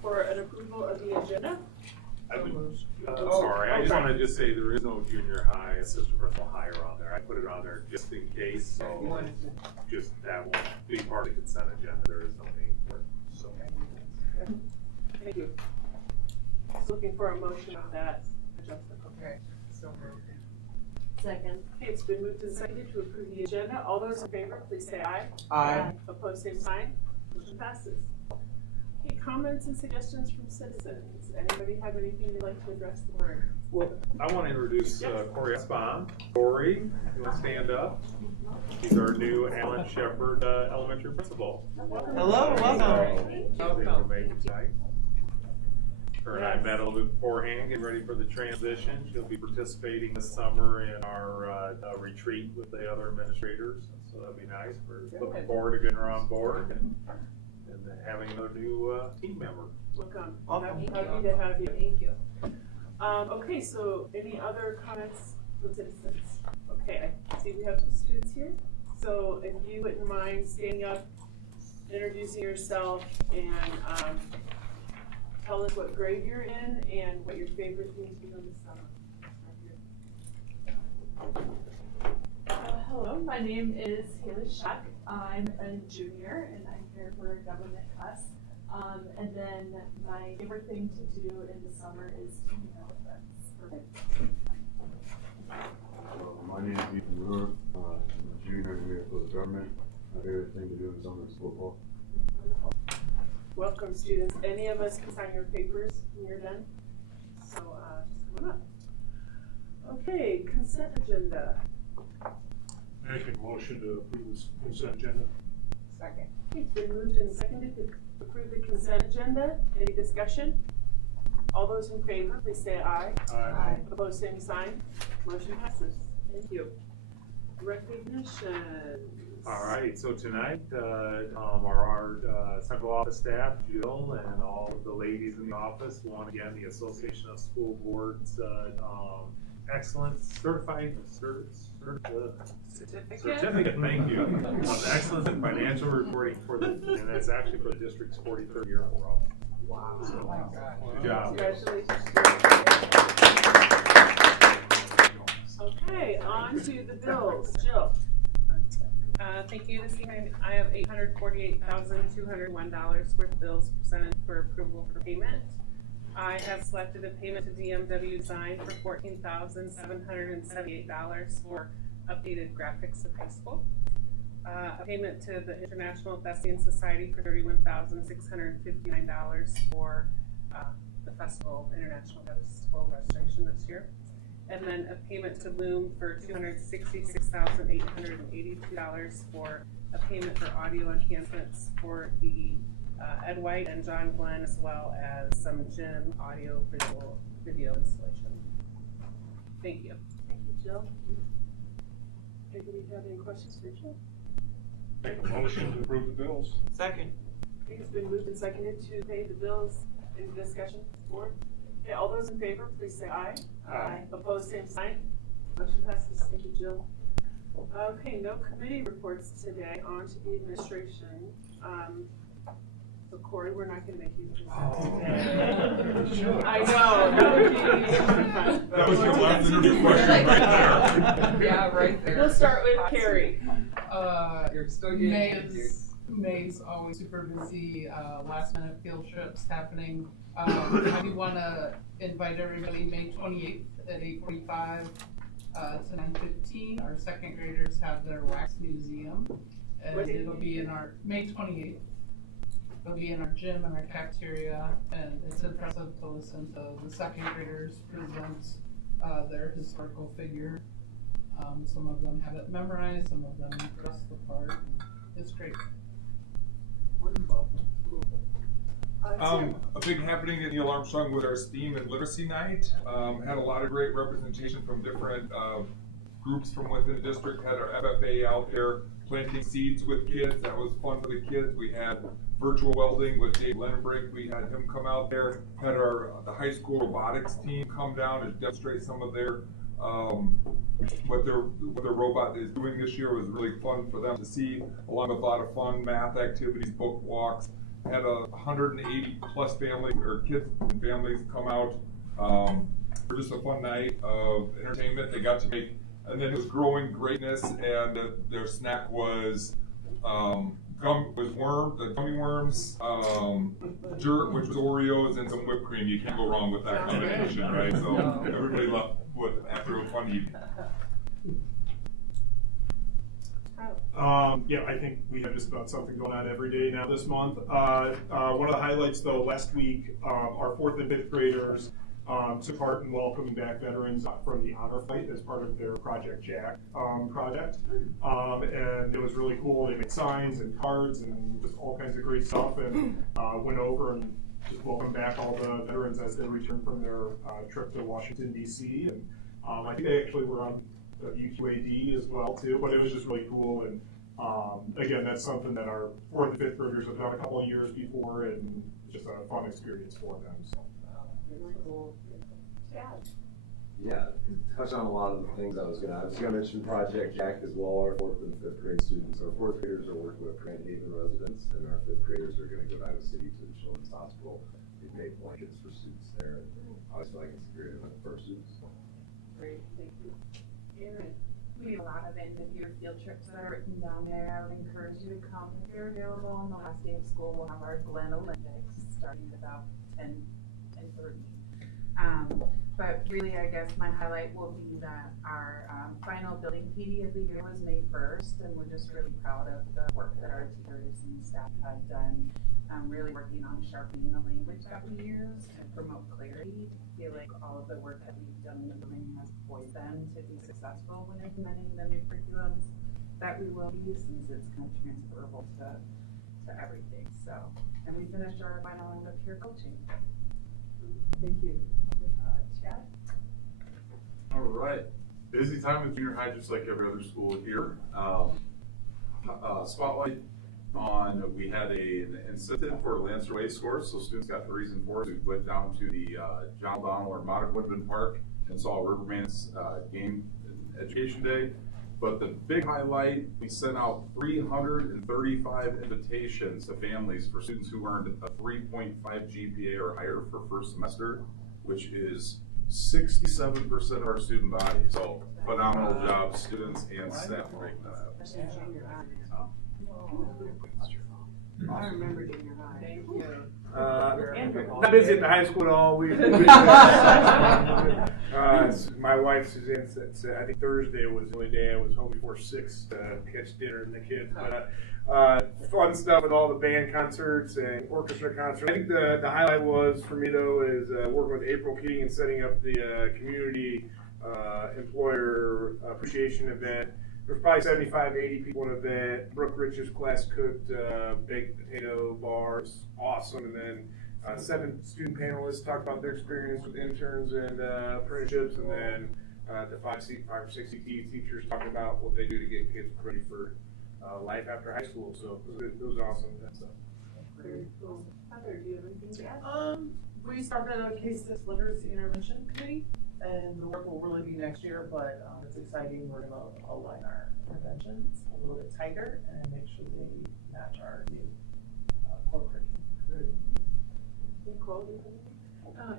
for an approval of the agenda. Sorry, I just want to just say there is no junior high assistant principal hire on there. I put it on there just in case, so just that won't be part of the consent agenda. There is no need for it. So. Thank you. Just looking for a motion on that adjustment. Okay, so moved. Second. Okay, it's been moved and seconded to approve the agenda. All those in favor, please say aye. Aye. Opposed, same sign. Motion passes. Okay, comments and suggestions from citizens. Anybody have anything they'd like to address the board? Well, I want to introduce Corey Espon. Corey, you want to stand up? He's our new Alan Shepherd elementary principal. Hello, welcome. Her and I met a little beforehand, getting ready for the transition. She'll be participating this summer in our retreat with the other administrators, so that'll be nice. We're looking forward to getting her on board and having another new team member. Welcome. Welcome. Happy to have you. Thank you. Okay, so any other comments from citizens? Okay, I see we have some students here. So if you wouldn't mind standing up, introducing yourself, and tell us what grade you're in and what your favorite thing to do in the summer. Hello, my name is Haley Shuck. I'm a junior and I'm here for a government class. And then my favorite thing to do in the summer is to hang out with friends. My name is Ethan Brewer. I'm a junior here for the government. My favorite thing to do in summer is football. Welcome, students. Any of us can sign your papers when you're done. So just come on up. Okay, consent agenda. Make a motion to approve this consent agenda. Second. Okay, it's been moved and seconded to approve the consent agenda. Any discussion? All those in favor, please say aye. Aye. Opposed, same sign. Motion passes. Thank you. Recognition. All right, so tonight, our central office staff, Jill, and all of the ladies in the office won again the Association of School Boards Excellence Certificate, thank you, of Excellence in Financial Reporting and that's actually for the district's 43rd year in a row. Wow. So, Oh my God. good job. Congratulations. Okay, on to the bills. Jill. Thank you. This evening I have $848,201 worth of bills presented for approval for payment. I have selected a payment to DMW Design for $14,778 for updated graphics of high school. A payment to the International Thespian Society for $31,659 for the festival, International Festival registration this year. And then a payment to Loom for $266,882 for a payment for audio enhancements for the Ed White and John Glenn, as well as some gym audio video installation. Thank you. Thank you, Jill. Anybody have any questions for Jill? Make a motion to approve the bills. Second. Okay, it's been moved and seconded to pay the bills. Any discussion, board? Okay, all those in favor, please say aye. Aye. Opposed, same sign. Motion passes. Thank you, Jill. Okay, no committee reports today. On to the administration. So Corey, we're not going to make you present today. I know. That was your last interview question right there. Yeah, right there. We'll start with Carrie. You're still getting May's always super busy, last minute field trips happening. I do want to invite everybody May 28th at 8:45 to 9:15. Our second graders have their wax museum, and it'll be in our May 28th. It'll be in our gym and our cafeteria, and it's impressive to listen to the second graders present their historical figure. Some of them have it memorized, some of them dress the part. It's great. Wonderful. A big happening at Neil Armstrong with our STEAM and Literacy Night. Had a lot of great representation from different groups from within the district. Had our FFA out there planting seeds with kids. That was fun for the kids. We had virtual welding with Dave Lenenbrink. We had him come out there. Had the high school robotics team come down and demonstrate some of their what their robot is doing this year. Was really fun for them to see, along with a lot of fun math activities, book walks, had 180 plus families or kids and families come out for just a fun night of entertainment. They got to make, and then it was growing greatness, and their snack was gummy worms, jerk, which was Oreos, and some whipped cream. You can't go wrong with that combination, right? So everybody left after a fun evening. Yeah, I think we have just about something going on every day now this month. One of the highlights though, last week, our 4th and 5th graders took part in welcoming back veterans from the Honor Flight as part of their Project Jack project. And it was really cool. They made signs and cards and just all kinds of great stuff, and went over and just welcomed back all the veterans as they returned from their trip to Washington, D.C. And I think they actually were on the UQAD as well too, but it was just really cool. And again, that's something that our 4th and 5th graders have done a couple of years before, and just a fun experience for them. So. Yeah, touch on a lot of the things I was gonna mention Project Jack as well. Our 4th and 5th grade students, our 4th graders are working with Grand Haven residents, and our 5th graders are gonna go down to City to the Children's Hospital. We made blankets for students there, and I always feel like it's a great event for our students. Great, thank you. Aaron? We have a lot of end-of-year field trips that are written down there. I would encourage you to come if you're available. On the last day of school, we'll have our Glen Olympics starting at about 10:30. But really, I guess my highlight will be that our final building PD of the year was May 1st, and we're just really proud of the work that our teachers and staff have done, really working on sharpening the language that we use to promote clarity. I feel like all of the work that we've done in the room has poised them to be successful when implementing the new curriculums that we will use, since it's kind of transferable to everything. So, and we finished our final end of peer coaching. Thank you. Chad? All right. Busy time with junior high, just like every other school here. Spotlight on, we had an incentive for Lancer Way scores, so students got 3s and 4s. We went down to the John O'Donnell or Monarch Woodman Park and saw Riverman's game education day. But the big highlight, we sent out 335 invitations to families for students who earned a 3.5 GPA or higher for first semester, which is 67% of our student body. So phenomenal job, students and staff, making that happen. I remember junior high. Thank you. Not busy at the high school at all. My wife Suzanne said I think Thursday was the only day I was home before 6 to catch dinner and the kids. But fun stuff with all the band concerts and orchestra concerts. I think the highlight was for me though is working with April Keating and setting up the community employer appreciation event. There's probably 75 to 80 people in the event. Brooke Rich's class cooked baked potato bars, awesome. And then 7 student panelists talked about their experience with interns and apprenticeships. And then the 5 or 6 CT teachers talked about what they do to get kids ready for life after high school. So it was awesome. That's Very cool. Heather, do you have anything to add? We started a case literacy intervention committee, and the work will really be next year, but it's exciting. We're going to align our interventions a little bit tighter and make sure they match our new core curriculum. Nicole,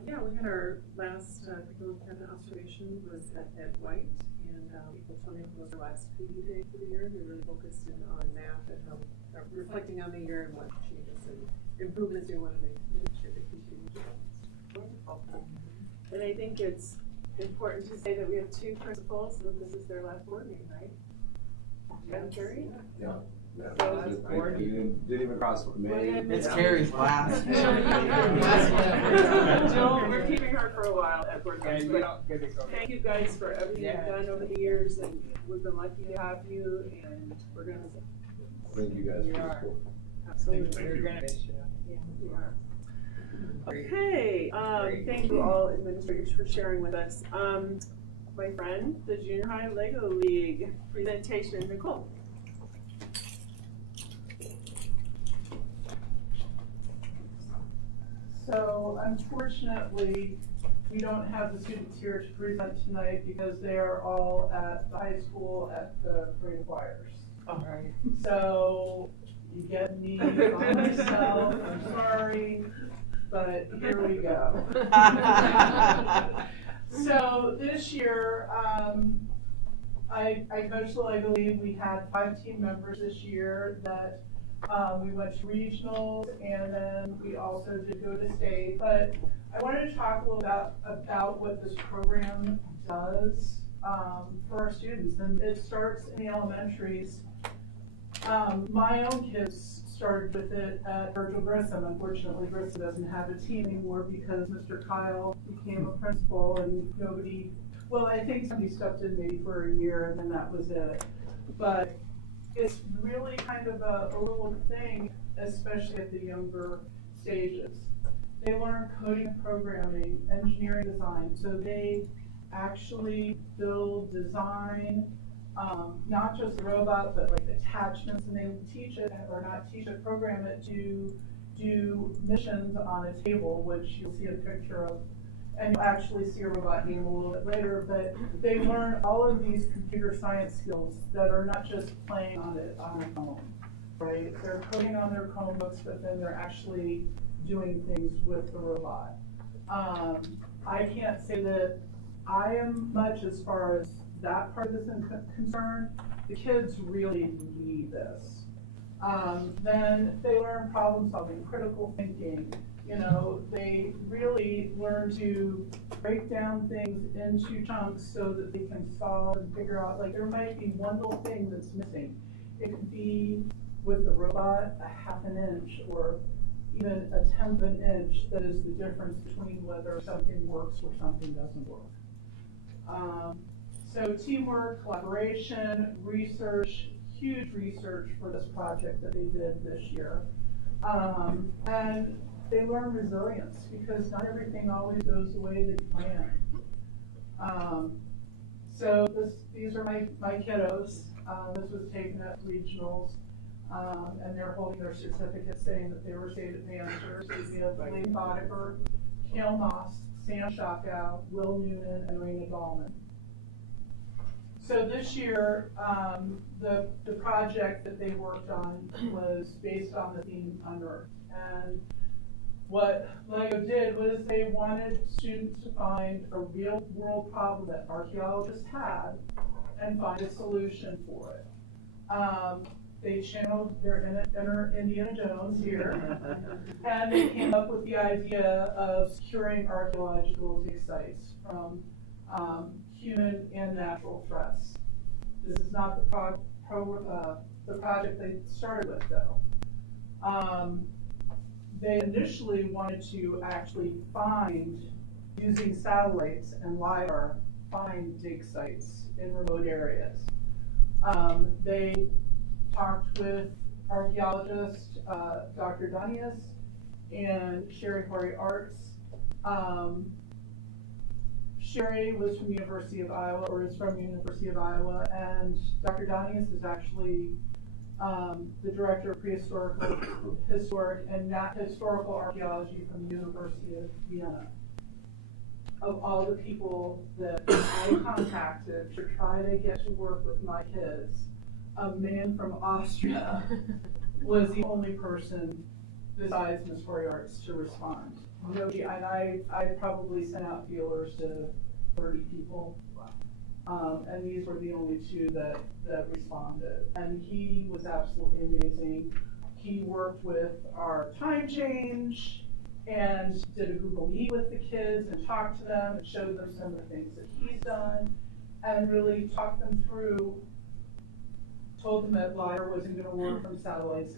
yeah, we had our last curriculum cabinet observation was at Ed White, and April 20th was our last PD day for the year. We really focused in on math and how reflecting on the year and what changes and improvements we want to make sure that continue. Wonderful. And I think it's important to say that we have 2 principals, so this is their last board meeting, right? Jen and Carrie? Yeah. Didn't even cross for me. It's Carrie's last. Jill, we're keeping her for a while at board meetings. Thank you guys for everything you've done over the years, and we've been lucky to have you, and we're going to. Thank you guys for your support. Absolutely. You're gonna miss you. Yeah, we are. Okay, thank you all administrators for sharing with us. My friend, the Junior High Lego League presentation, Nicole. So unfortunately, we don't have the students here to present tonight because they are all at the high school at the parade of wires. All right. So you get me by myself, I'm sorry, but here we go. So this year, I coached the Lego League. We had 5 team members this year that we went to regionals, and then we also did go to state. But I wanted to talk a little about what this program does for our students, and it starts in the elementaries. My own kids started with it at Virgil Grissom. Unfortunately, Grissom doesn't have a team anymore because Mr. Kyle became a principal and nobody, well, I think somebody stepped in maybe for a year and then that was it. But it's really kind of a overlooked thing, especially at the younger stages. They learn coding and programming, engineering design, so they actually build, design, not just the robot, but like attachments, and they teach it, or not teach it, program it to do missions on a table, which you'll see a picture of, and you'll actually see a robot game a little bit later, but they learn all of these computer science skills that are not just playing on it on their phone, right? They're coding on their Chromebooks, but then they're actually doing things with the robot. I can't say that I am much as far as that part of this is concerned. The kids really need this. Then they learn problem solving, critical thinking. You know, they really learn to break down things into chunks so that they can solve and figure out, like there might be one little thing that's missing. It could be with the robot a half an inch or even a tenth of an inch that is the difference between whether something works or something doesn't work. So teamwork, collaboration, research, huge research for this project that they did this year. And they learn resilience because not everything always goes the way that you plan. So these are my kiddos. This was taken at regionals. And they're holding their certificate saying that they were state advancers. We have Lee Boddicker, Kale Moss, Sam Schockow, Will Noonan, and Raina Dahlman. So this year, the project that they worked on was based on the theme Unearthed. And what LEGO did was they wanted students to find a real world problem that archaeologists had and find a solution for it. They channeled their inner Indiana Jones here, and they came up with the idea of securing archaeological dig sites from human and natural threats. This is not the project they started with, though. They initially wanted to actually find, using satellites and LiDAR, find dig sites in remote areas. They talked with archaeologist Dr. Dunias and Sherry Horry Arts. Sherry was from the University of Iowa, or is from the University of Iowa, and Dr. Dunias is actually the director of historic and historical archaeology from the University of Vienna. Of all the people that I contacted to try to get to work with my kids, a man from Austria was the only person besides Ms. Horry Arts to respond. Nobody, and I probably sent out feelers to 30 people, and these were the only 2 that responded. And he was absolutely amazing. He worked with our time change and did a Google Meet with the kids and talked to them and showed them some of the things that he's done and really talked them through, told them that LiDAR wasn't going to work from satellites.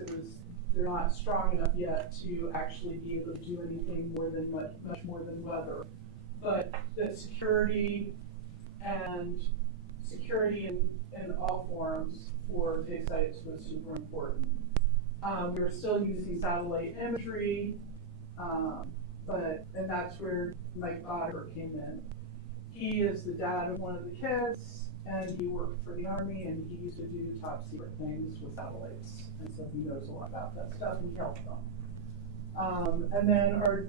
They're not strong enough yet to actually be able to do anything more than much more than weather. But the security in all forms for dig sites was super important. We're still using satellite imagery, and that's where Mike Boddicker came in. He is the dad of one of the kids, and he worked for the Army, and he used to do top secret things with satellites, and so he knows a lot about that stuff, and he helped them. And then our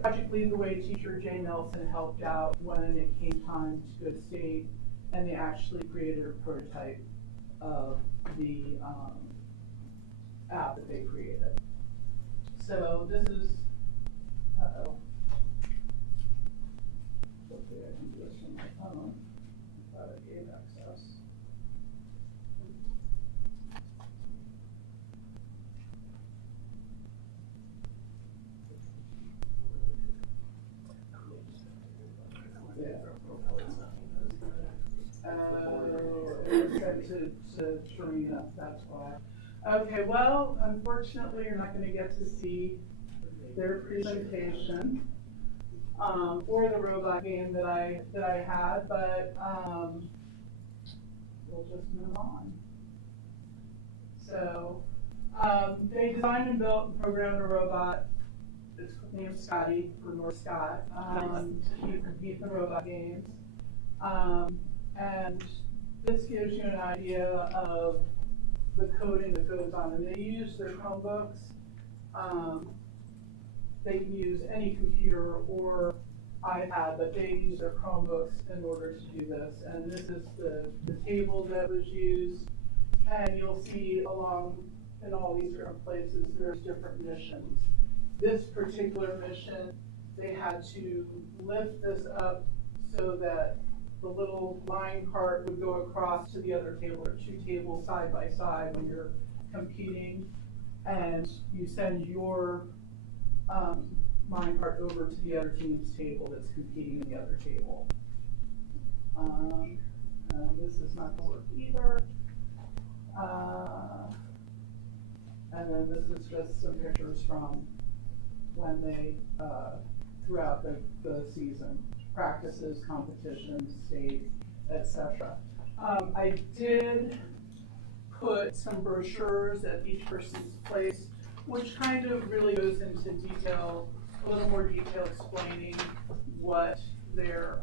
project lead the way teacher, Jay Nelson, helped out when it came time to go to state, and they actually created a prototype of the app that they created. So this is, hopefully I can do this from my phone, but I gave access. It was sent to Serena, that's why. Okay, well, unfortunately, you're not gonna get to see their presentation, for the robot game that I had, but, we'll just move on. So, they designed and built and programmed a robot. It's named Scotty for North Scott, to compete in the robot games. And this gives you an idea of the coding that goes on, and they use their Chromebooks. They can use any computer or iPad, but they use their Chromebooks in order to do this. And this is the table that was used, and you'll see along in all these different places, there's different missions. This particular mission, they had to lift this up so that the little line cart would go across to the other table, or two tables side by side when you're competing, and you send your line cart over to the other team's table that's competing in the other table. This is not going to work either. And then this is just some pictures from when they, throughout the season, practices, competitions, state, etc. I did put some brochures at each person's place, which kind of really goes into detail, a little more detail explaining what their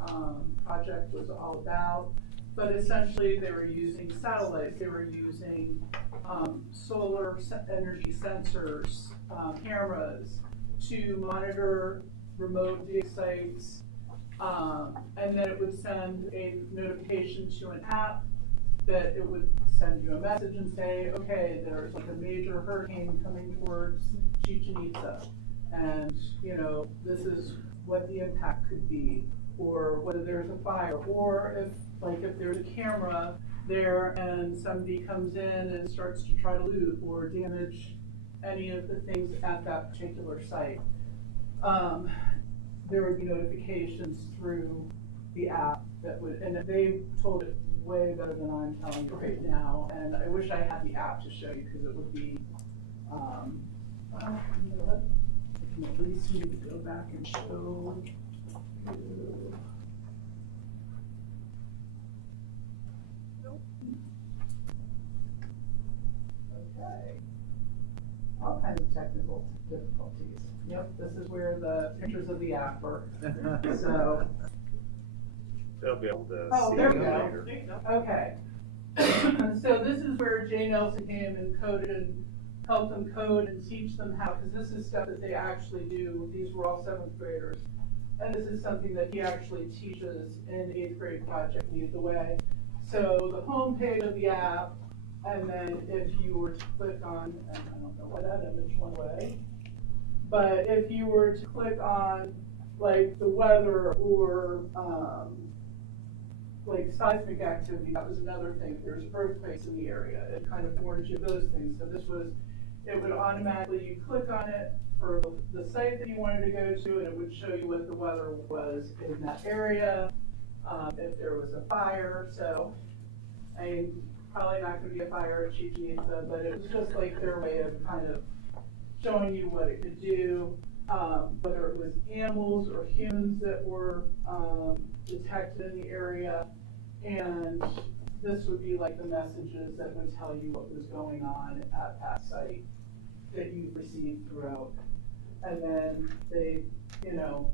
project was all about. But essentially they were using satellites, they were using solar energy sensors, cameras to monitor remote dig sites, and then it would send a notification to an app that it would send you a message and say, okay, there's like a major hurricane coming towards Chichen Itza, and you know, this is what the impact could be, or whether there's a fire, or if there's a camera there and somebody comes in and starts to try to loot or damage any of the things at that particular site. There would be notifications through the app that would, and they told it way better than I'm telling you right now, and I wish I had the app to show you, because it would be, well, you know what? I can at least maybe go back and show you. Okay. All kinds of technical difficulties. Yep, this is where the pictures of the app were. So. They'll be able to Oh, see there it we later. go. Okay. So this is where Jay Nelson came and coded and helped them code and teach them how, because this is stuff that they actually do. These were all 7th graders. And this is something that he actually teaches in 8th grade project Lead the Way. So the home page of the app, and then if you were to click on, and I don't know why that image went away, but if you were to click on like the weather or like seismic activity, that was another thing. There's earthquakes in the area. It kind of warns you of those things. So this was, it would automatically, you click on it for the site that you wanted to go to, and it would show you what the weather was in that area, if there was a fire. So, I mean, probably not going to be a fire at Chichen Itza, but it was just like their way of kind of showing you what it could do, whether it was animals or humans that were detected in the area. And this would be like the messages that would tell you what was going on at that site that you received throughout. And then they, you know,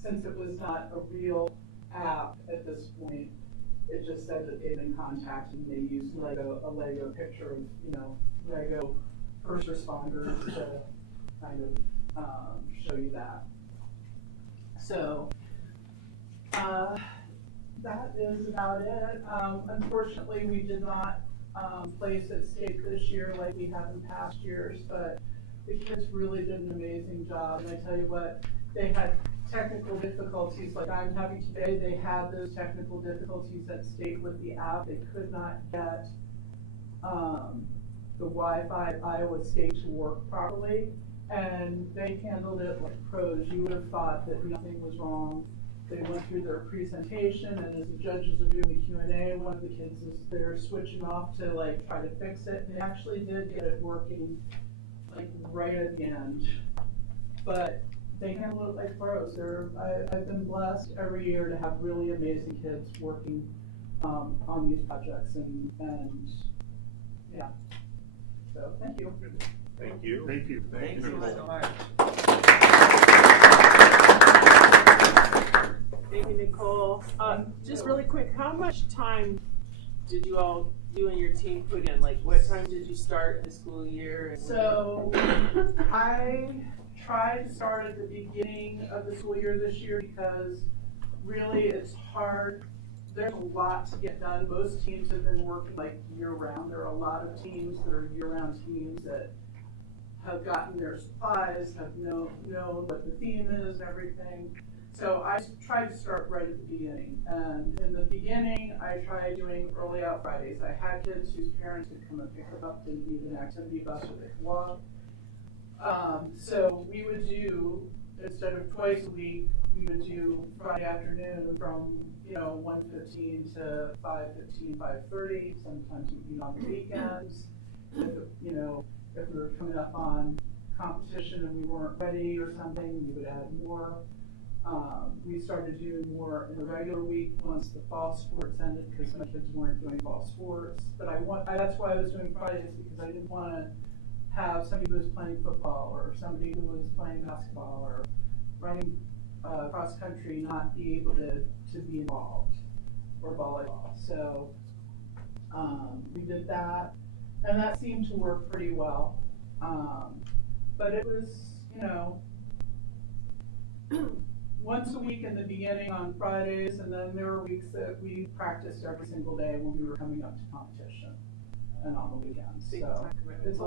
since it was not a real app at this point, it just said that they've been contacted, and they used a Lego picture of, you know, Lego first responders to kind of show you that. So that is about it. Unfortunately, we did not place at stake this year like we have in past years, but the kids really did an amazing job. And I tell you what, they had technical difficulties like I'm having today. They had those technical difficulties at stake with the app. They could not get the Wi-Fi at Iowa State to work properly, and they handled it like pros. You would have thought that nothing was wrong. They went through their presentation, and as the judges are doing the Q&A, one of the kids is there switching off to like try to fix it, and they actually did get it working like right at the end. But they handle it like pros. I've been blessed every year to have really amazing kids working on these projects, and yeah. So thank you. Thank you. Thank you. Thank you so much. Thank you, Nicole. Just really quick, how much time did you and your team put in? Like, what time did you start the school year? So I tried to start at the beginning of the school year this year because really it's hard. There's a lot to get done. Most teams have been working like year round. There are a lot of teams that are year round teams that have gotten their supplies, have known what the theme is and everything. So I tried to start right at the beginning. And in the beginning, I tried doing early out Fridays. I had kids whose parents could come and pick them up, didn't need an activity bus or they could walk. So we would do, instead of twice a week, we would do Friday afternoon from 1:15 to 5:15, 5:30. Sometimes we'd meet on the weekends. If we were coming up on competition and we weren't ready or something, we would add more. We started doing more in the regular week once the fall sports ended because some kids weren't doing fall sports. But that's why I was doing Fridays, because I didn't want to have somebody who was playing football or somebody who was playing basketball or running cross country not be able to be involved, or volleyball. So we did that, and that seemed to work pretty well. But it was, once a week in the beginning on Fridays, and then there were weeks that we practiced every single day when we were coming up to competition and on the weekends. So it's a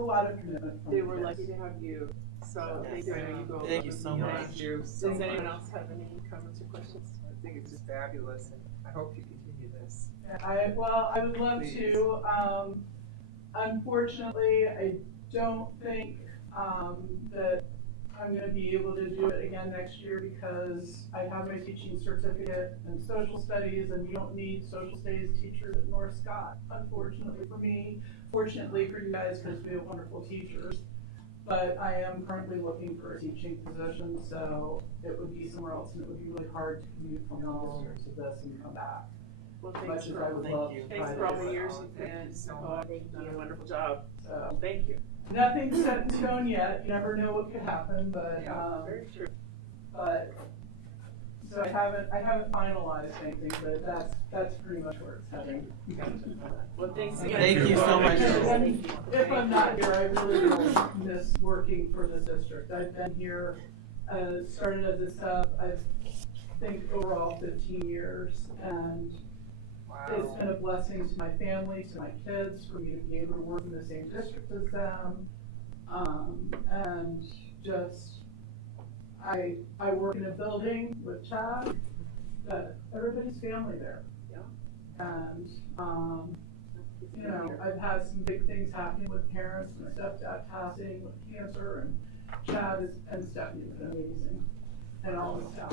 lot of commitment from They the were kids. lucky to have you. So thank you. I know you go Thank you so much. Thank you. Does anyone else have any comments or questions? I think it's just fabulous, and I hope you continue this. I would love to. Unfortunately, I don't think that I'm going to be able to do it again next year because I have my teaching certificate in social studies, and you don't need social studies teachers at North Scott. Unfortunately for me, fortunately for you guys, because we have wonderful teachers. But I am currently looking for a teaching position, so it would be somewhere else, and it would be really hard to commute from one district to this and come back. Well, Much thanks as I would love to Thanks try for all this. the years you've been. You've done a wonderful job. So Thank you. nothing's set in stone yet. You never know what could happen, but Very true. so I haven't finalized anything, but that's pretty much where it's heading. Well, thanks again. Thank you so much. And if I'm not here, I really will miss working for the district. I've been here, started as a sub, I think overall 15 years, and it's been a blessing to my family, to my kids, for me to be able to work in the same district as them. And just, I work in a building with Chad, that everybody's family there. Yeah. And, I've had some big things happening with parents, my stepdad passing with cancer, and Chad and Stephanie have been amazing. And all the staff.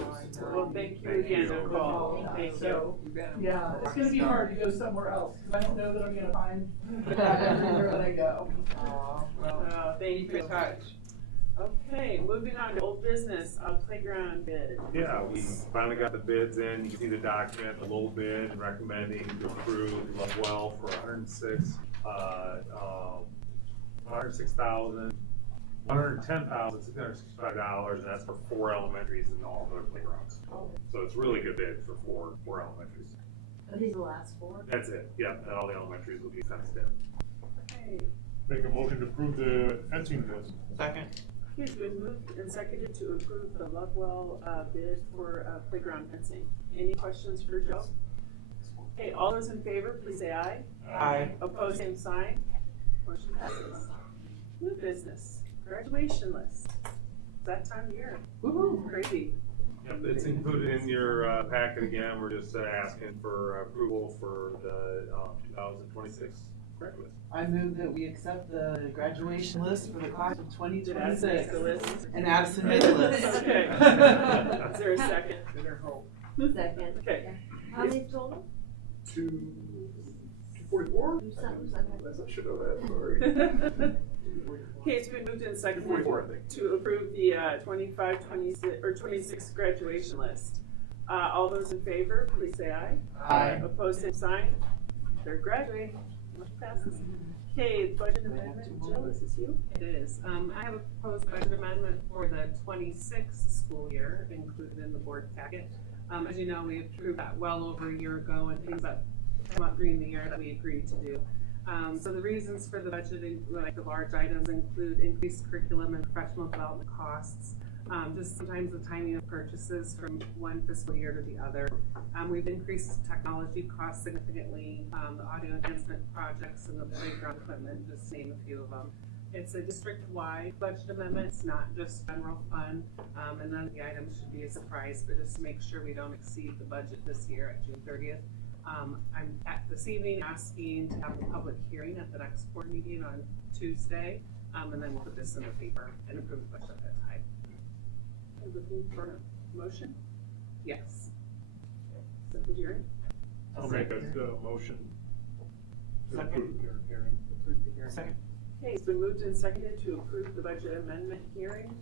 Well, thank you again, Nicole. Thank you. So, yeah, it's gonna be hard to go somewhere else, because I don't know that I'm gonna find that everywhere that I go. Thank you for your touch. Okay, moving on to old business, playground bid. Yeah, we finally got the bids in. You can see the document, the little bid recommending to approve Lovewell for $110,665, and that's for 4 elementaries and all their playgrounds. So it's really good bid for four elementaries. Are these the last four? That's it, yeah, and all the elementaries will be fenced in. Okay, Make a motion to approve the fencing bids. Second. it's been moved and seconded to approve the Lovewell bid for playground fencing. Any questions for Joe? Okay, all those in favor, please say aye. Aye. Opposed, same sign. Motion passes. New business, graduation list. It's that time of year. Woo-hoo. Crazy. Yep, it's included in your packet again. We're just asking for approval for the 2026 graduates. I move that we accept the graduation list for the class of Did Addison make 2026. the list? And Addison made the list. Okay. Is there a second? Second. Okay. How many total? 244? You said- I should know that, sorry. Okay, it's been moved and seconded 44, I think. to approve the 25, 26, or 26 graduation list. All those in favor, please say aye. Aye. Opposed, same sign. They're graduating. Motion passes. Okay, budget amendment. Jill, is this you? It is. I have a proposed budget amendment for the 26 school year included in the board packet. As you know, we approved that well over a year ago, and things that come up during the year that we agreed to do. So the reasons for the budgeting, like the large items, include increased curriculum and professional development costs. Just sometimes the timing of purchases from one fiscal year to the other. We've increased technology costs significantly, the audio enhancement projects and the playground equipment, just to name a few of them. It's a district-wide budget amendment, it's not just general fund, and none of the items should be a surprise, but just to make sure we don't exceed the budget this year at June 30th. I'm this evening asking to have a public hearing at the next board meeting on Tuesday, and then we'll put this in the paper and approve the budget at that time. Are you looking for a motion? Yes. Is that the hearing? I'll make a motion. to Second. approve the hearing. Second. Okay, it's been moved and seconded to approve the budget amendment hearing.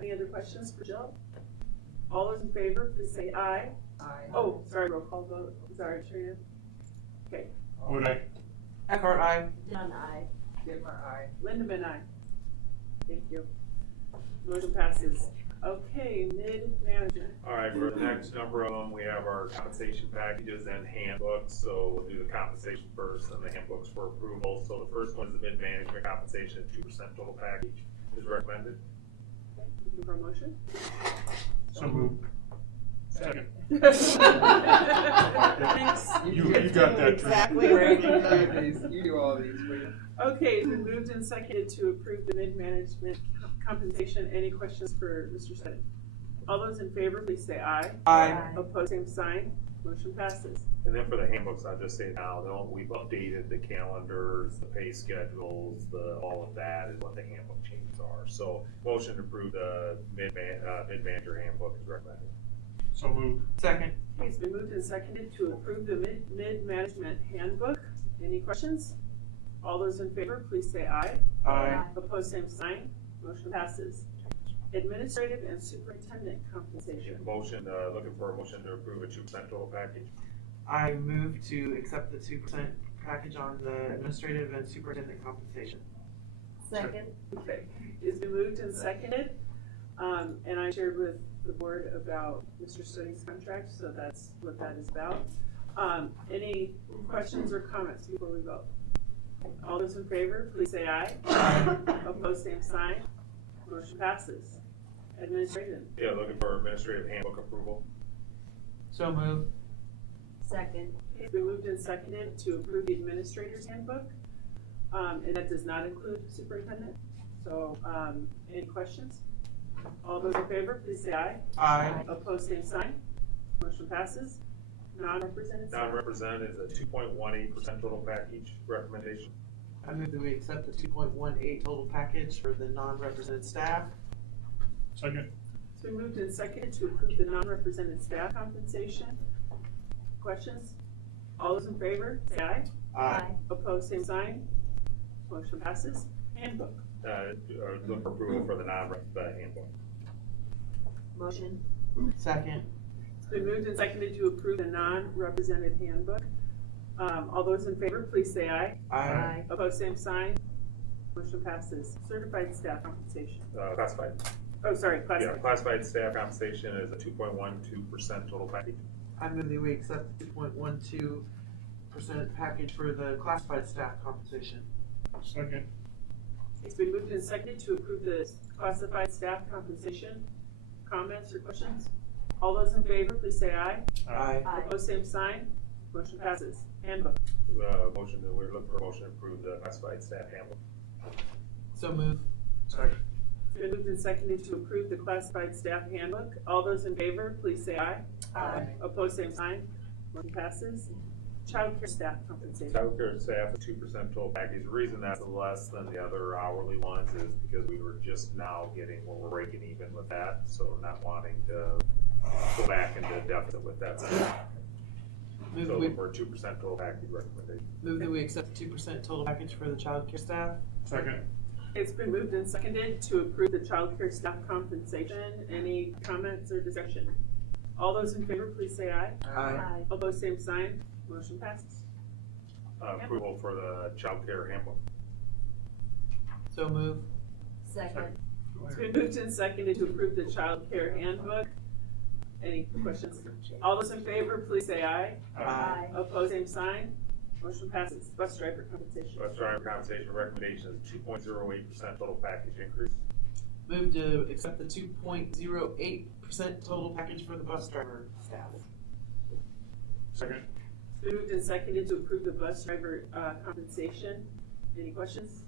Any other questions for Jill? All those in favor, please say aye. Aye. Oh, sorry, roll call vote. Sorry, Trina. Okay, Would I? Eckhart, aye. Done, aye. Dittmer, aye. Lindemann, aye. Thank you. Motion passes. Okay, mid-management. All right, for the next number of them, we have our compensation packages and handbooks. So we'll do the compensation first and the handbooks for approval. So the first one is the mid-management compensation, 2% total package is recommended. Looking for a motion? So moved. Second. Thanks. You got that, Trina. Exactly right. You do these. You do all these. Okay, it's been moved and seconded to approve the mid-management compensation. Any questions for Mr. Sutton? All those in favor, please say aye. Aye. Opposed, same sign. Motion passes. And then for the handbooks, I'll just say now, we've updated the calendars, the pay schedules, all of that is what the handbook changes are. So motion to approve the mid-manager handbook is recommended. So moved. Second. Okay, it's been moved and seconded to approve the mid-management handbook. Any questions? All those in favor, please say aye. Aye. Opposed, same sign. Motion passes. Administrative and superintendent compensation. Motion, looking for a motion to approve a 2% total package. I move to accept the 2% package on the administrative and superintendent compensation. Second. Okay, it's been moved and seconded, and I shared with the board about Mr. Studding's contract, so that's what that is about. Any questions or comments before we vote? All those in favor, please say aye. Aye. Opposed, same sign. Motion passes. Administrative. Yeah, looking for administrative handbook approval. So moved. Second. It's been moved and seconded to approve the administrator's handbook, and that does not include superintendent. So, any questions? All those in favor, please say aye. Aye. Opposed, same sign. Motion passes. Non-represented staff. Non-represented is a 2.18% total package recommendation. I move that we accept the 2.18 total package for the non-represented staff. Second. It's been moved and seconded to approve the non-represented staff compensation. Questions? All those in favor, say aye. Aye. Opposed, same sign. Motion passes. Handbook. Look for approval for the non-represented handbook. Motion. Second. It's been moved and seconded to approve the non-represented handbook. All those in favor, please say aye. Aye. Opposed, same sign. Motion passes. Certified staff compensation. Classified. Oh, sorry, Yeah, classified. classified staff compensation is a 2.12% total package. I move that we accept the 2.12% package for the classified staff compensation. Second. It's been moved and seconded to approve the classified staff compensation. Comments or questions? All those in favor, please say aye. Aye. Aye. Opposed, same sign. Motion passes. Handbook. Motion that we're looking for a motion to approve the classified staff handbook. So move. Second. It's been moved and seconded to approve the classified staff handbook. All those in favor, please say aye. Aye. Opposed, same sign. Motion passes. Child care staff compensation. Child care staff, a 2% total package. The reason that's less than the other hourly ones is because we were just now getting, well, we're breaking even with that, so not wanting to go back into deficit with that. So we're 2% total package recommendation. Move that we accept the 2% total package for the child care staff. Second. It's been moved and seconded to approve the child care staff compensation. Any comments or discussion? All those in favor, please say aye. Aye. Opposed, same sign. Motion passes. Approval for the child care handbook. So move. Second. It's been moved and seconded to approve the child care handbook. Any questions? All those in favor, please say aye. Aye. Opposed, same sign. Motion passes. Bus driver compensation. Bus driver compensation recommendation is 2.08% total package increase. Move to accept the 2.08% total package for the bus driver staff. Second. It's been moved and seconded to approve the bus driver compensation. Any questions?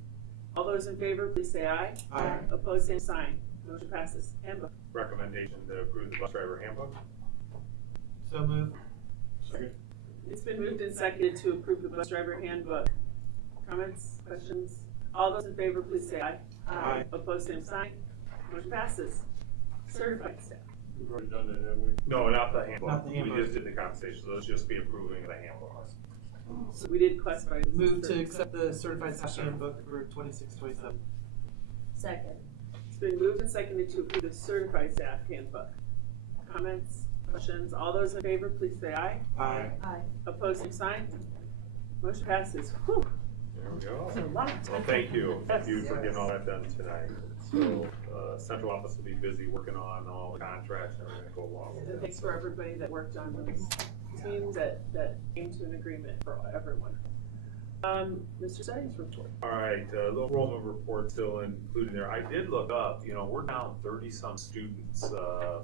All those in favor, please say aye. Aye. Opposed, same sign. Motion passes. Handbook. Recommendation to approve the bus driver handbook. So move. Second. It's been moved and seconded to approve the bus driver handbook. Comments, questions? All those in favor, please say aye. Aye. Opposed, same sign. Motion passes. Certified staff. We've already done that, haven't we? No, not the handbook. Not the handbook. We just did the compensation, so let's just be approving the handbook. So we did classify. it as Move to certified. accept the certified staff handbook for 26-27. Second. It's been moved and seconded to approve the certified staff handbook. Comments, questions? All those in favor, please say aye. Aye. Aye. Opposed, same sign. Motion passes. Whew. There we go. That's a lot of time. Well, thank you. Thank you for getting all that done tonight. So, central office will be busy working on all the contracts and everything to go along with And it. thanks for everybody that worked on those teams that came to an agreement for everyone. Mr. Settings report. All right, the enrollment report still included there. I did look up, we're down 30-some students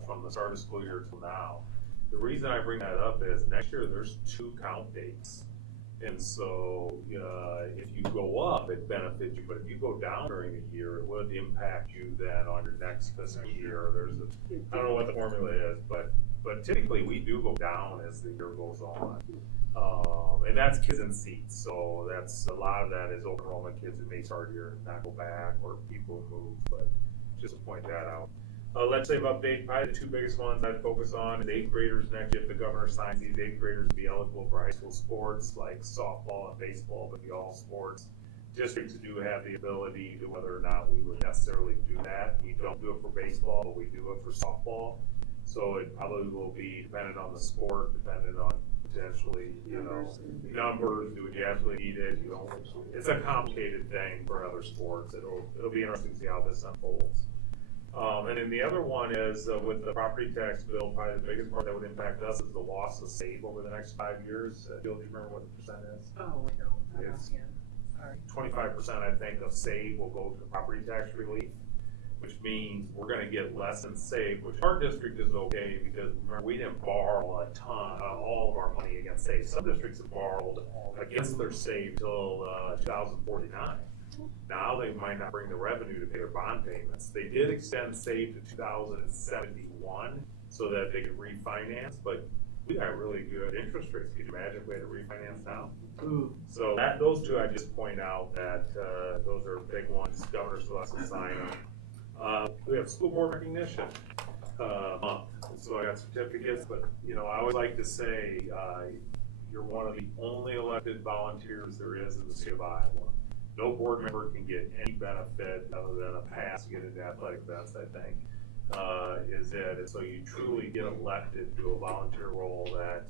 from the start of school year till now. The reason I bring that up is next year there's 2 count dates. And so if you go up, it benefits you, but if you go down during the year, it would impact you then on your next fiscal year. I don't know what the formula is, but typically we do go down as the year goes on. And that's kids in seats, so that's a lot of that is open enrollment kids who may start here and not go back, or people who move, but just to point that out. Legislative update, probably the 2 biggest ones I'd focus on is 8th graders next year. If the governor signs these 8th graders to be eligible for high school sports like softball and baseball, but be all sports. Districts do have the ability to whether or not we would necessarily do that. We don't do it for baseball, but we do it for softball. So it probably will be dependent on the sport, dependent on potentially, numbers, do you absolutely need it? It's a complicated thing for other sports. It'll be interesting to see how this unfolds. And then the other one is with the property tax bill, probably the biggest part that would impact us is the loss of SAVE over the next 5 years. Jill, do you remember what the percent is? Oh, I don't. It's Sorry. 25%, I think, of SAVE will go to property tax relief, which means we're going to get less in SAVE, which our district is okay because remember, we didn't borrow a ton, all of our money against SAVE. Some districts have borrowed against their SAVE till 2049. Now they might not bring the revenue to pay their bond payments. They did extend SAVE to 2071 so that they could refinance, but we got really good interest rates. Could you imagine if we had to refinance now? Ooh. So those 2 I just point out that those are big ones. Governor still has to sign them. We have school board recognition month. So I got certificates, but I always like to say you're one of the only elected volunteers there is in the state of Iowa. No board member can get any benefit other than a pass to get into athletic events, I think, is it. And so you truly get elected to a volunteer role that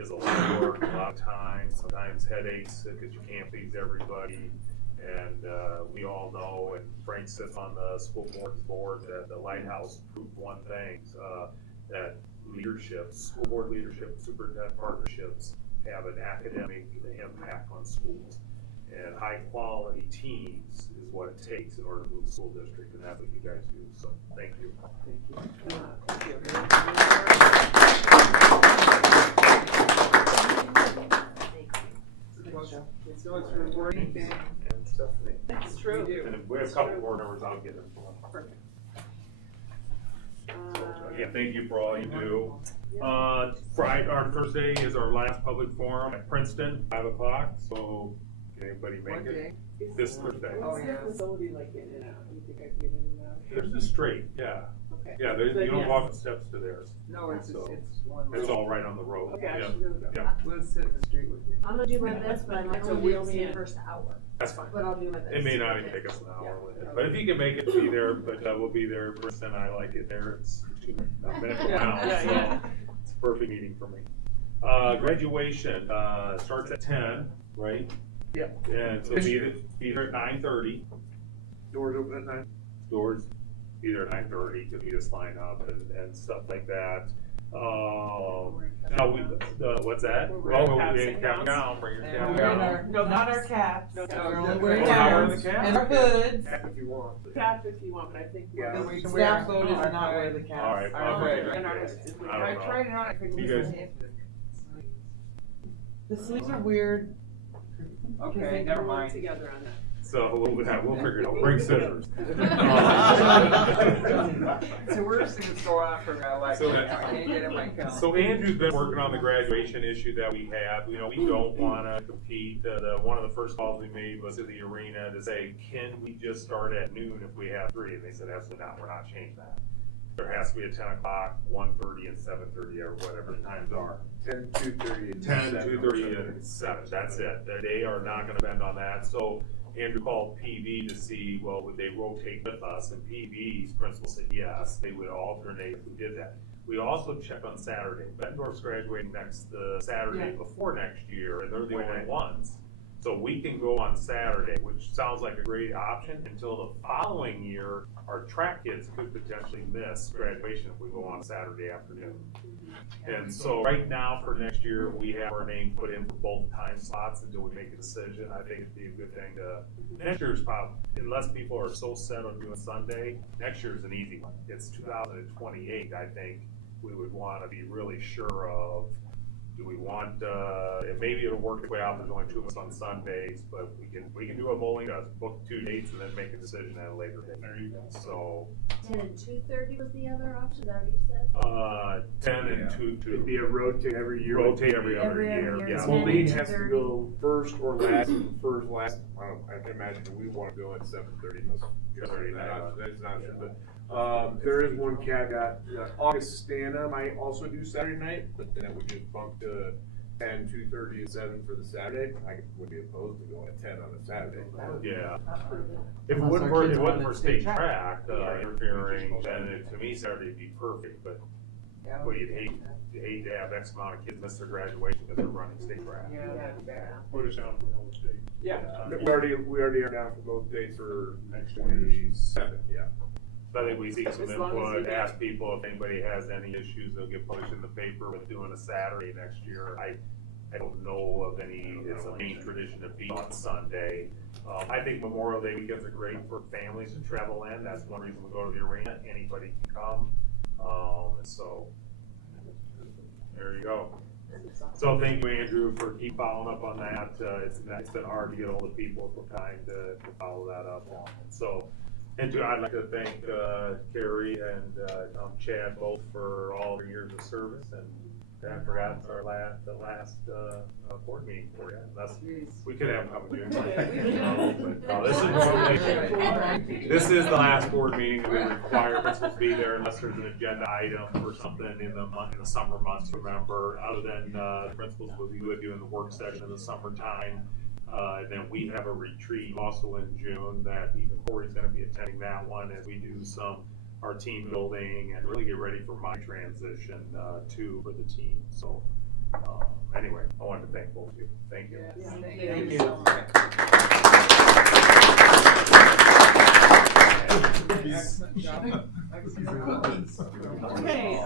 is a lot of work, a lot of time, sometimes headaches because you can't please everybody. And we all know, and Frank sits on the school board, that the Lighthouse proved one thing, that leadership, school board leadership, superintendent partnerships have an academic impact on schools. And high quality teams is what it takes in order to move the school district, and that's what you guys do. So thank you. Thank you. So it's rewarding and stuff. That's true. And we have a couple board members, I'll get them. Perfect. Again, thank you for all you do. Friday, our Thursday is our last public forum at Princeton, 5 o'clock, so can anybody make it? This Thursday. What's the facility like in and out? Do you think I can get in and out? There's the straight, yeah. Okay. Yeah, you don't walk the steps to theirs. No, it's So, one. it's all right on the road. Okay, I Yeah, should go to yeah. Let's sit in the street with you. I'm gonna do my best, but I might It's a only wheel be in the stand. first hour, That's fine. but I'll do my best. It may not even take us an hour with it, but if you can make it, be there, but we'll be there. Princeton, I like it there. It's I've been for a while, Yeah. so it's a perfect meeting for me. Graduation, starts at 10, right? Yep. And so be there at 9:30. Doors open at 9. Doors be there at 9:30 because we just line up and stuff like that. Now what's that? We're wearing Oh, caps we and cap gowns. gown, bring your And cap we're wearing gown. our, no, not our caps. No, We're no. only wearing We're not wearing gowns the caps? and our hoods. Cap if you want. Cap if you want, but I think. Yeah. And we're- we staff voted to not wear the caps. All right, Our I'll hood. bring it. And our- I don't know. tried it on, I couldn't You use guys- it. The sleeves are weird. Okay, never We'll work mind. together on that. So we'll figure it out. Bring scissors. It's the worst thing that's going on for me. I like So- it. I can't get in my calendar. So Andrew's been working on the graduation issue that we have. You know, we don't want to compete. One of the first calls we made was to the arena to say, can we just start at noon if we have 3? And they said, absolutely not. We're not changing that. There has to be a 10 o'clock, 1:30, and 7:30, or whatever the times are. 10, 2:30. 10, 2:30, and 7. That's it. They are not going to bend on that. So Andrew called PV to see, well, would they rotate with us? And PV's principal said yes, they would alternate if we did that. We also check on Saturday. Bettendorf's graduating next Saturday before next year, and they're the only ones. So we can go on Saturday, which sounds like a great option, until the following year, our track kids could potentially miss graduation if we go on Saturday afternoon. And so right now for next year, we have our name put in for both time slots until we make a decision. I think it'd be a good thing to, next year's probably, unless people are so set on doing Sunday, next year's an easy one. It's 2028, I think we would want to be really sure of. Do we want, and maybe it'll work its way out, there's only 2 of us on Sundays, but we can do a bowling, book 2 dates and then make a decision at a later date. There you go. So. 10 and 2:30 was the other option, is that what you said? 10 and 2. It'd be a rotate every year. Rotate every other Every other year, year. yeah. Moline has to go first or last, first, last. I can imagine we want to go at 7:30. That's not sure, but there is one caveat. Augustana might also do Saturday night, but then it would just bump to 10, 2:30, and 7 for the Saturday. I would be opposed to going at 10 on a Saturday. Yeah. If it wasn't for state track interfering, then to me Saturday would be perfect, but you'd hate to have X amount of kids miss their graduation because they're running state track. Yeah, that's bad. Put us down for the whole state. Yeah. We already are down for both dates for next 27. Yeah. So I think we see some As long as input, you- ask people if anybody has any issues, they'll get published in the paper with doing a Saturday next year. I don't know of any, it's a main tradition to be on Sunday. I think Memorial Day weekends are great for families to travel in, that's one reason we go to the arena, anybody can come. And so, there you go. So thank you, Andrew, for keep following up on that. It's been hard to get all the people for time to follow that up on. So, and I'd like to thank Carrie and Chad both for all their years of service. And I forgot it's the last board meeting for you. Unless we could have come June. This is the last board meeting that we require principals to be there unless there's an agenda item or something in the summer months. Remember, other than the principals will be with you in the work session in the summertime. And then we have a retreat also in June that even Corey's going to be attending that one as we do our team building and really get ready for my transition too for the team. So anyway, I wanted to thank both of you. Thank you. Yes, thank Thank you. you. So much. Excellent job. Okay,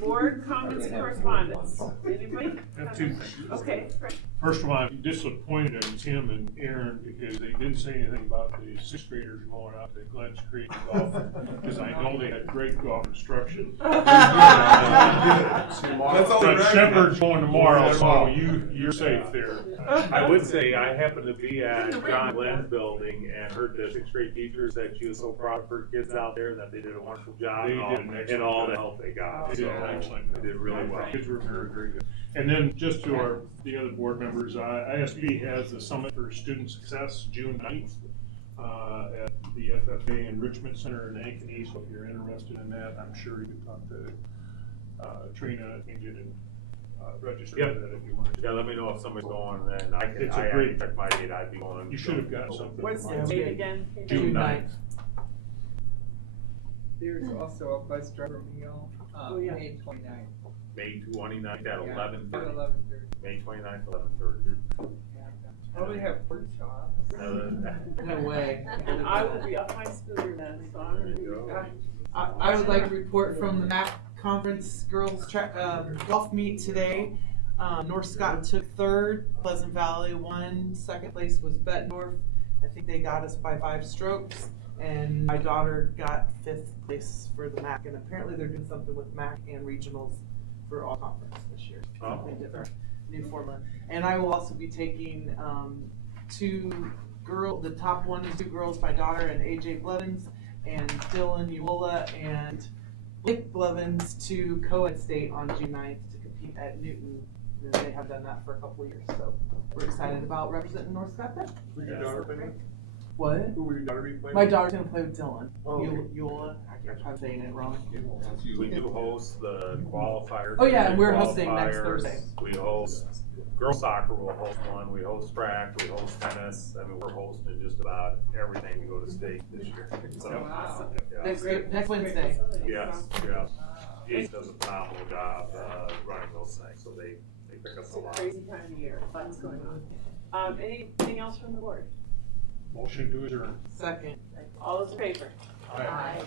board comments and correspondence. Anybody? I have two things. Okay, great. First of all, I'm disappointed in Tim and Aaron because they didn't say anything about the sixth graders going out to Glens Creek golf, because I know they had great golf instruction. That's all But right. Shepherd's going tomorrow, so you're safe there. I would say I happened to be at John Glenn's building and heard the sixth grade teacher said she was so proud of her kids out there that they did a wonderful job They and all- did an excellent and all the job. help they got. They did an excellent They did really well. Kids were very, very good. And then just to the other board members, ISB has the Summit for Student Success, June 9th, at the FFA Enrichment Center in Ankeny. So if you're interested in that, I'm sure you can talk to Trina and get in, register Yep. for that if you want to. Yeah, let me know if somebody's going, then I can, It's a I great- check my date, I'd be going. You should have gotten something. What's the date again? June 9th. There's also a bus driver meal, Oh, yeah. May 29th. May 29th at Yeah, 11:30. At 11:30. May 29th, 11:30. Probably have workshops. No way. And I will be up my scooter then, so I'm gonna be. I would like to report from the MAC Conference Girls Golf Meet today. North Scott took third, Pleasant Valley won, second place was Bettendorf. I think they got us by 5 strokes. And my daughter got 5th place for the MAC, and apparently they're doing something with MAC and regionals for all conference this year. Something different, new formula. And I will also be taking the top 1 and 2 girls, my daughter and AJ Blevins, and Dylan Uola and Blake Blevins to Co-Ed State on June 9th to compete at Newton. And they have done that for a couple of years, so we're excited about representing North Scott there. Who your daughter playing? What? Who will your daughter be playing? My daughter's gonna play with Dylan. Oh, okay. Uola. I'm saying it wrong. We do host the qualifiers. Oh, yeah, and we're hosting next Qualifiers. Thursday. We host, girls soccer will host one, we host track, we host tennis, I mean, we're hosting just about everything to go to state this year. So, Awesome. yeah. Next Wednesday. Yes, yes. Ace does a phenomenal job, running those things, so they pick up It's a a lot. crazy time of year, lots going on. Anything else from the board? Motion to adjourn. Second. All those in favor? Aye.